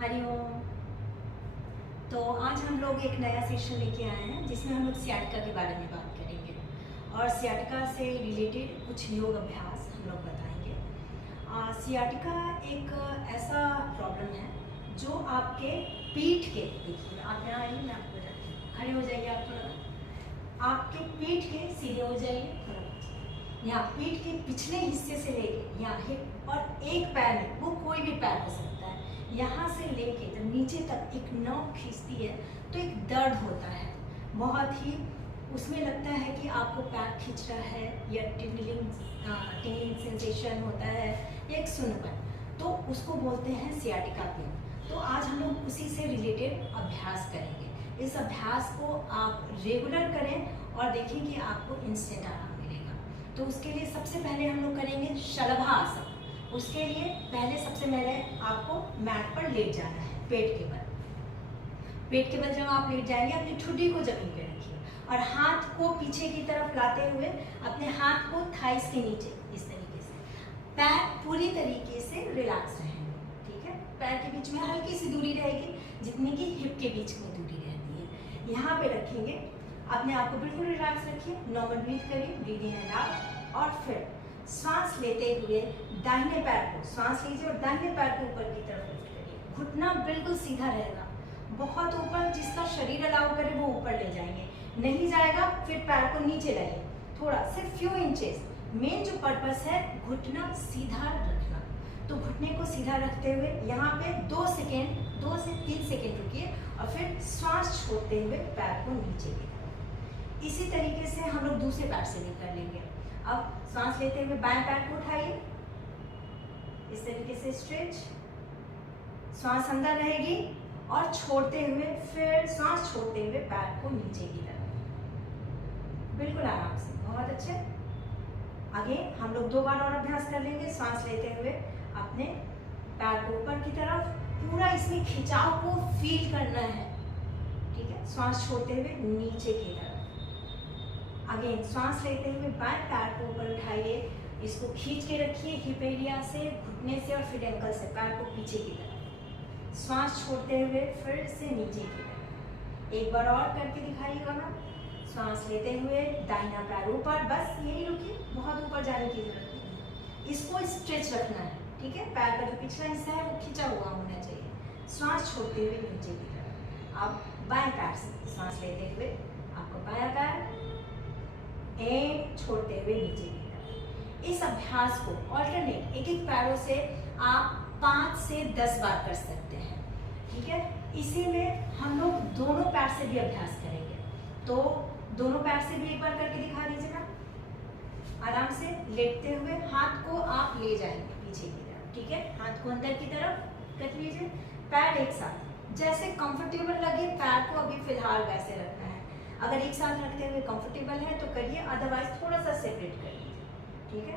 हरिओम। तो आज हम लोग एक नया सेशन लेके आए हैं जिसमें हम लोग सियाटिका के बारे में बात करेंगे और सियाटिका से रिलेटेड कुछ योग अभ्यास हम लोग बताएंगे। सियाटिका एक ऐसा प्रॉब्लम है जो आपके पीठ के, देखिए आप यहाँ आइए, मैं आपको बताती हूँ, खड़े हो जाइए आप थोड़ा, आपके पीठ के सीधे हो जाइए थोड़ा, यहाँ पीठ के पिछले हिस्से से लेके यहाँ हिप और एक पैर में, वो कोई भी पैर हो सकता है, यहाँ से लेके जब नीचे तक एक नोक खींचती है तो एक दर्द होता है बहुत ही, उसमें लगता है कि आपको पैर खींच रहा है या टिंगलिंग सेंसेशन होता है या एक सुनपन, तो उसको बोलते हैं सियाटिका पेन। तो आज हम लोग उसी से रिलेटेड अभ्यास करेंगे। इस अभ्यास को आप रेगुलर करें और देखें कि आपको इंस्टेंट आराम मिलेगा। तो उसके लिए सबसे पहले हम लोग करेंगे शलभासन। उसके लिए सबसे पहले आपको मैट पर लेट जाना है, पेट के बल। पेट के बल जब आप लेट जाएंगे, अपनी ठुड्डी को जमीन पे रखिए और हाथ को पीछे की तरफ लाते हुए अपने हाथ को थाइस के नीचे, इस तरीके से पैर पूरी तरीके से रिलैक्स रहेंगे। ठीक है, पैर के बीच में हल्की सी दूरी रहेगी, जितनी कि हिप के बीच में दूरी रहती है। यहाँ पे रखेंगे, अपने आप को बिल्कुल रिलैक्स रखिए, नॉर्मल ब्रीथ करिए, ब्रीदिंग इन एंड आउट, और फिर सांस लेते हुए दाहिने पैर को सांस लीजिए और दाहिने पैर को ऊपर की तरफ लिफ्ट करिए। घुटना बिल्कुल सीधा रहेगा, बहुत ऊपर, जिसका शरीर अलाउ करे वो ऊपर ले जाएंगे, नहीं जाएगा फिर पैर को नीचे लाइए थोड़ा, सिर्फ फ्यू इंचेस। मेन जो पर्पस है घुटना सीधा रखना, तो घुटने को सीधा रखते हुए यहाँ पे 2 से 3 सेकेंड रुकिए और फिर सांस छोड़ते हुए पैर को नीचे की तरफ। इसी तरीके से हम लोग दूसरे पैर से भी कर लेंगे। अब सांस लेते हुए बाएं पैर को उठाइए, इस तरीके से स्ट्रेच, सांस अंदर रहेगी और छोड़ते हुए फिर सांस छोड़ते हुए पैर को नीचे की तरफ, बिल्कुल आराम से, बहुत अच्छे। आगे हम लोग 2 बार और अभ्यास कर लेंगे। सांस लेते हुए अपने पैर को ऊपर की तरफ, पूरा इसमें खिंचाव को फील करना है। ठीक है, सांस छोड़ते हुए नीचे की तरफ। अगेन सांस लेते हुए बाएं पैर को ऊपर उठाइए, इसको खींच के रखिए हिप एरिया से, घुटने से और फिर एंकल से, पैर को पीछे की तरफ। सांस छोड़ते हुए फिर से नीचे की तरफ। एक बार और करके दिखाइएगा मैम। सांस लेते हुए दाहिना पैर ऊपर, बस यही रुकिए, बहुत ऊपर जाने की जरूरत नहीं है, इसको स्ट्रेच रखना है। ठीक है, पैर का जो पिछला हिस्सा है वो खिंचा हुआ होना चाहिए। सांस छोड़ते हुए नीचे की तरफ। अब बाएं पैर से सांस लेते हुए आपको बायां पैर छोड़ते हुए नीचे की तरफ। इस अभ्यास को ऑल्टरनेट एक पैरों से आप 5 से 10 बार कर सकते हैं। ठीक है, इसी में हम लोग दोनों पैर से भी अभ्यास करेंगे, तो दोनों पैर से भी एक बार करके दिखा दीजिएगा। आराम से लेटते हुए हाथ को आप ले जाएंगे पीछे की तरफ। ठीक है, हाथ को अंदर की तरफ रख लीजिए, पैर एक साथ, जैसे कंफर्टेबल लगे पैर को अभी फिलहाल वैसे रखना है। अगर एक साथ रखते हुए कंफर्टेबल है तो करिए, अदरवाइज थोड़ा सा सेपरेट कर लीजिए। ठीक है,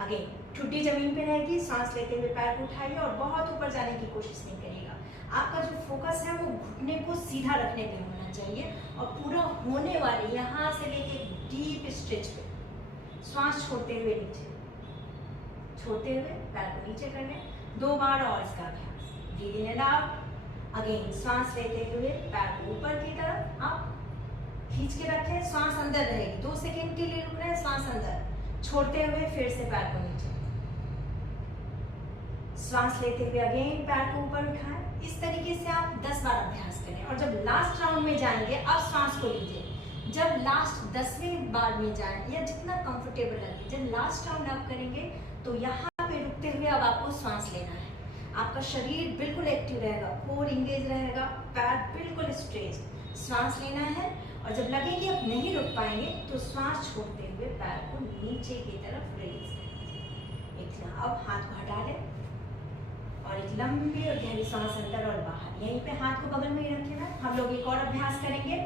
आगे ठुड्डी जमीन पे रहेगी, सांस लेते हुए पैर को उठाइए और बहुत ऊपर जाने की कोशिश नहीं करिएगा। आपका जो फोकस है वो घुटने को सीधा रखने पे होना चाहिए और पूरा होने वाले यहाँ से लेके डीप स्ट्रेच पे सांस छोड़ते हुए नीचे, छोड़ते हुए पैर को नीचे करने। 2 बार और इसका अभ्यास, breathe in and out. Again सांस लेते हुए पैर को ऊपर की तरफ आप खींच के रखें, सांस अंदर रहेगी, 2 सेकेंड के लिए रुक रहे हैं, सांस अंदर, छोड़ते हुए फिर से पैर को नीचे, सांस लेते हुए अगेन पैर को ऊपर उठाएं। इस तरीके से आप 10 बार अभ्यास करें और जब लास्ट राउंड में जाएंगे अब सांस को लीजिए। जब लास्ट 10वें बार में जाए या जितना कंफर्टेबल लगे, जब लास्ट राउंड आप करेंगे तो यहाँ पे रुकते हुए अब आपको सांस लेना है। आपका शरीर बिल्कुल एक्टिव रहेगा, कोर इंगेज रहेगा, पैर बिल्कुल स्ट्रेच, सांस लेना है और जब लगे कि आप नहीं रुक पाएंगे तो सांस छोड़ते हुए पैर को नीचे की तरफ रिलीज करें। एक अब हाथ को हटा लें और एक लंबी और गहरी सांस अंदर और बाहर, यहीं पे हाथ को बगल में ही रखें ना। हम लोग एक और अभ्यास करेंगे,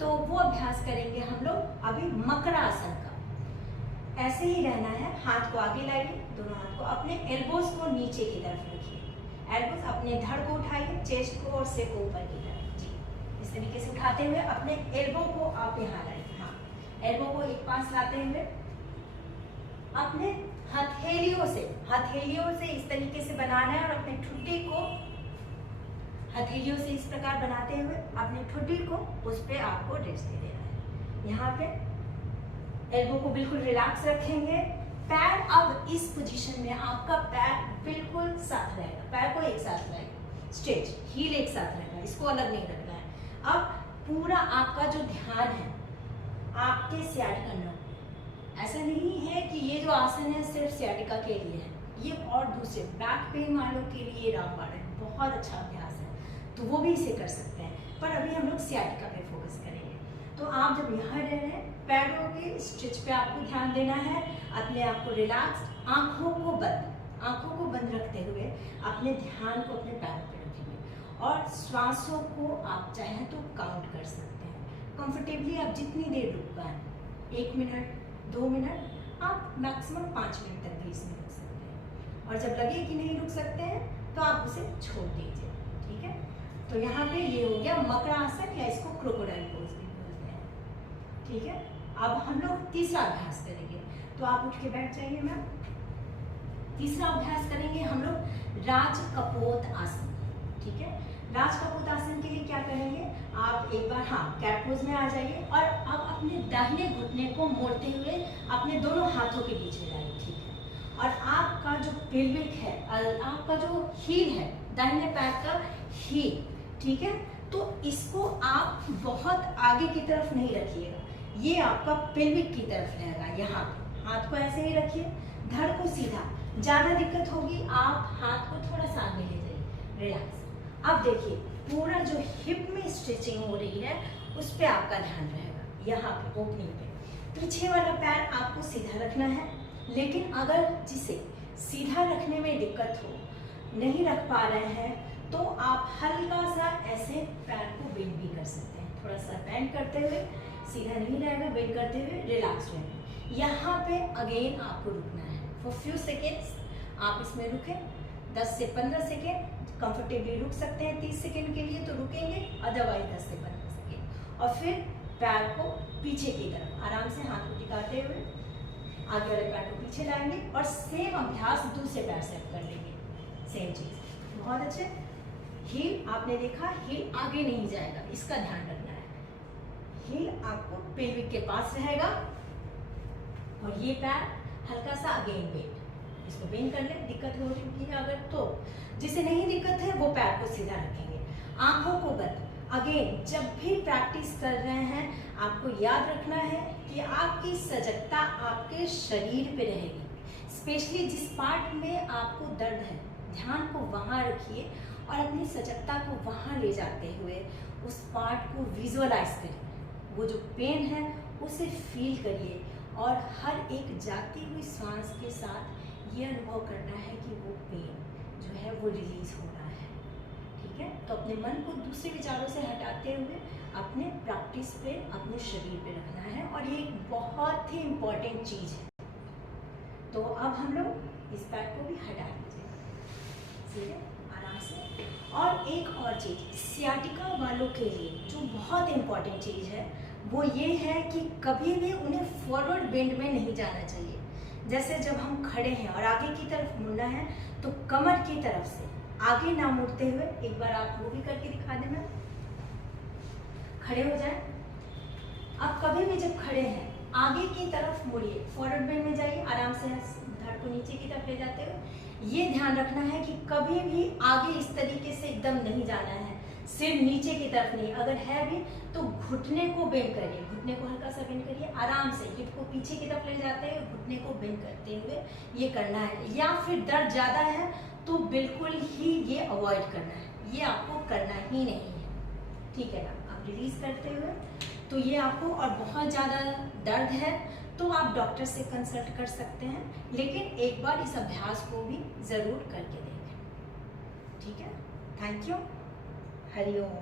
तो वो अभ्यास करेंगे हम लोग अभी मकरासन का। ऐसे ही रहना है, हाथ को आगे लाइए, दोनों हाथ को, अपने एल्बोज को नीचे की तरफ रखिए, एल्बोज अपने धड़ को उठाइए, चेस्ट को और सिर को ऊपर की तरफ। इस तरीके से उठाते हुए अपने एल्बो को आप यहाँ लाइए, हाँ, एल्बो को एक पास लाते हुए अपने हथेलियों से इस तरीके से बनाना है और अपने ठुड्डी को हथेलियों से इस प्रकार बनाते हुए अपने ठुड्डी को उस पर आपको रेस्ट दे देना है। यहाँ पे एल्बो को बिल्कुल रिलैक्स रखेंगे। पैर अब इस पोजीशन में आपका पैर बिल्कुल साथ रहेगा, पैर को एक साथ रहेगा, स्ट्रेच, हील एक साथ रहेगा, इसको अलग नहीं रखना है। अब पूरा आपका जो ध्यान है आपके सियाटिका नर्व, ऐसा नहीं है कि ये जो आसन है सिर्फ सियाटिका के लिए है, ये और दूसरे बैक पेन वालों के लिए रामबाण है, बहुत अच्छा अभ्यास है, तो वो भी इसे कर सकते हैं। पर अभी हम लोग सियाटिका पे फोकस करेंगे। तो आप जब यहाँ रह रहे हैं, पैरों के स्ट्रेच पे आपको ध्यान देना है, अपने आप को रिलैक्स, आंखों को बंद रखते हुए अपने ध्यान को अपने पैरों पे रखेंगे और श्वासों को आप चाहें तो काउंट कर सकते हैं। कंफर्टेबली आप जितनी देर रुक पाए, 1 मिनट, 2 मिनट, आप मैक्सिमम 5 मिनट तक भी इसमें रुक सकते हैं। और जब लगे कि नहीं रुक सकते हैं तो आप उसे छोड़ दीजिए, ठीक है। तो यहाँ पे ये हो गया मकरा आसन, या इसको क्रोकोडाइल पोज भी बोलते हैं, ठीक है। अब हम लोग तीसरा अभ्यास करेंगे, तो आप उठ के बैठ जाइए मैम। तीसरा अभ्यास करेंगे हम लोग राज कपोत आसन, ठीक है। राज कपोत आसन के लिए क्या करेंगे, आप एक बार कैट पोज में आ जाइए और अब अपने दाहिने घुटने को मोड़ते हुए अपने दोनों हाथों के बीच में लाइए, ठीक है। और आपका जो पेल्विक है, आपका जो हील है, दाहिने पैर का हील, ठीक है, तो इसको आप बहुत आगे की तरफ नहीं रखिएगा, ये आपका पेल्विक की तरफ रहेगा। यहाँ हाथ को ऐसे ही रखिए, धड़ को सीधा, ज्यादा दिक्कत होगी आप हाथ को थोड़ा सा आगे ले जाइए, रिलैक्स। अब देखिए पूरा जो हिप में स्ट्रेचिंग हो रही है उस पे आपका ध्यान रहेगा, यहाँ पे ओपनिंग पे। पीछे वाला पैर आपको सीधा रखना है, लेकिन अगर जिसे सीधा रखने में दिक्कत हो, नहीं रख पा रहे हैं, तो आप हल्का सा ऐसे पैर को बेंड भी कर सकते हैं, थोड़ा सा बेंड करते हुए, सीधा नहीं रहेगा, बेंड करते हुए रिलैक्स रहेंगे। यहाँ पे अगेन आपको रुकना है फॉर फ्यू सेकेंड्स, आप इसमें रुके 10 से 15 सेकेंड, कंफर्टेबली रुक सकते हैं 30 सेकेंड के लिए तो रुकेंगे, अदरवाइज 10 से 15 सेकेंड। और फिर पैर को पीछे की तरफ आराम से हाथ को टिकाते हुए आगे वाले पैर को पीछे लाएंगे और सेम अभ्यास दूसरे पैर से कर लेंगे, सेम चीज। बहुत अच्छे। हील आपने देखा, हील आगे नहीं जाएगा, इसका ध्यान रखना है। हील आपको पेल्विक के पास रहेगा और ये पैर हल्का सा अगेन बेंड, इसको बेंड कर ले, दिक्कत हो रही है अगर तो। जिसे नहीं दिक्कत है वो पैर को सीधा रखेंगे, आंखों को बंद। अगेन जब भी प्रैक्टिस कर रहे हैं आपको याद रखना है कि आपकी सजगता आपके शरीर पे रहेगी, स्पेशली जिस पार्ट में आपको दर्द है ध्यान को वहाँ रखिए और अपनी सजगता को वहाँ ले जाते हुए उस पार्ट को विजुअलाइज करिए, वो जो पेन है उसे फील करिए और हर एक जाती हुई सांस के साथ ये अनुभव करना है कि वो पेन जो है वो रिलीज हो रहा है, ठीक है। तो अपने मन को दूसरे विचारों से हटाते हुए अपने प्रैक्टिस पे, अपने शरीर पे रखना है और ये एक बहुत ही इम्पोर्टेंट चीज़ है। तो अब हम लोग इस पैर को भी हटा दीजिए, ठीक है, आराम से। और एक और चीज़ सियाटिका वालों के लिए जो बहुत इम्पोर्टेंट चीज़ है वो ये है कि कभी भी उन्हें फॉरवर्ड बेंड में नहीं जाना चाहिए। जैसे जब हम खड़े हैं और आगे की तरफ मुड़ना है तो कमर की तरफ से आगे ना मुड़ते हुए, एक बार आप वो भी करके दिखा दें मैम, खड़े हो जाए। अब कभी भी जब खड़े हैं आगे की तरफ मुड़िए, फॉरवर्ड बेंड में जाइए, आराम से धड़ को नीचे की तरफ ले जाते हुए। ये ध्यान रखना है कि कभी भी आगे इस तरीके से एकदम नहीं जाना है, सिर नीचे की तरफ नहीं, अगर है भी तो घुटने को बेंड करिए, घुटने को हल्का सा बेंड करिए, आराम से हिप को पीछे की तरफ ले जाते हैं, घुटने को बेंड करते हुए ये करना है। या फिर दर्द ज़्यादा है तो बिल्कुल ही ये अवॉइड करना है, ये आपको करना ही नहीं है, ठीक है ना। आप रिलीज करते हुए, तो ये आपको और बहुत ज़्यादा दर्द है तो आप डॉक्टर से कंसल्ट कर सकते हैं, लेकिन एक बार इस अभ्यास को भी ज़रूर करके देखें, ठीक है। Thank you. हरिओम।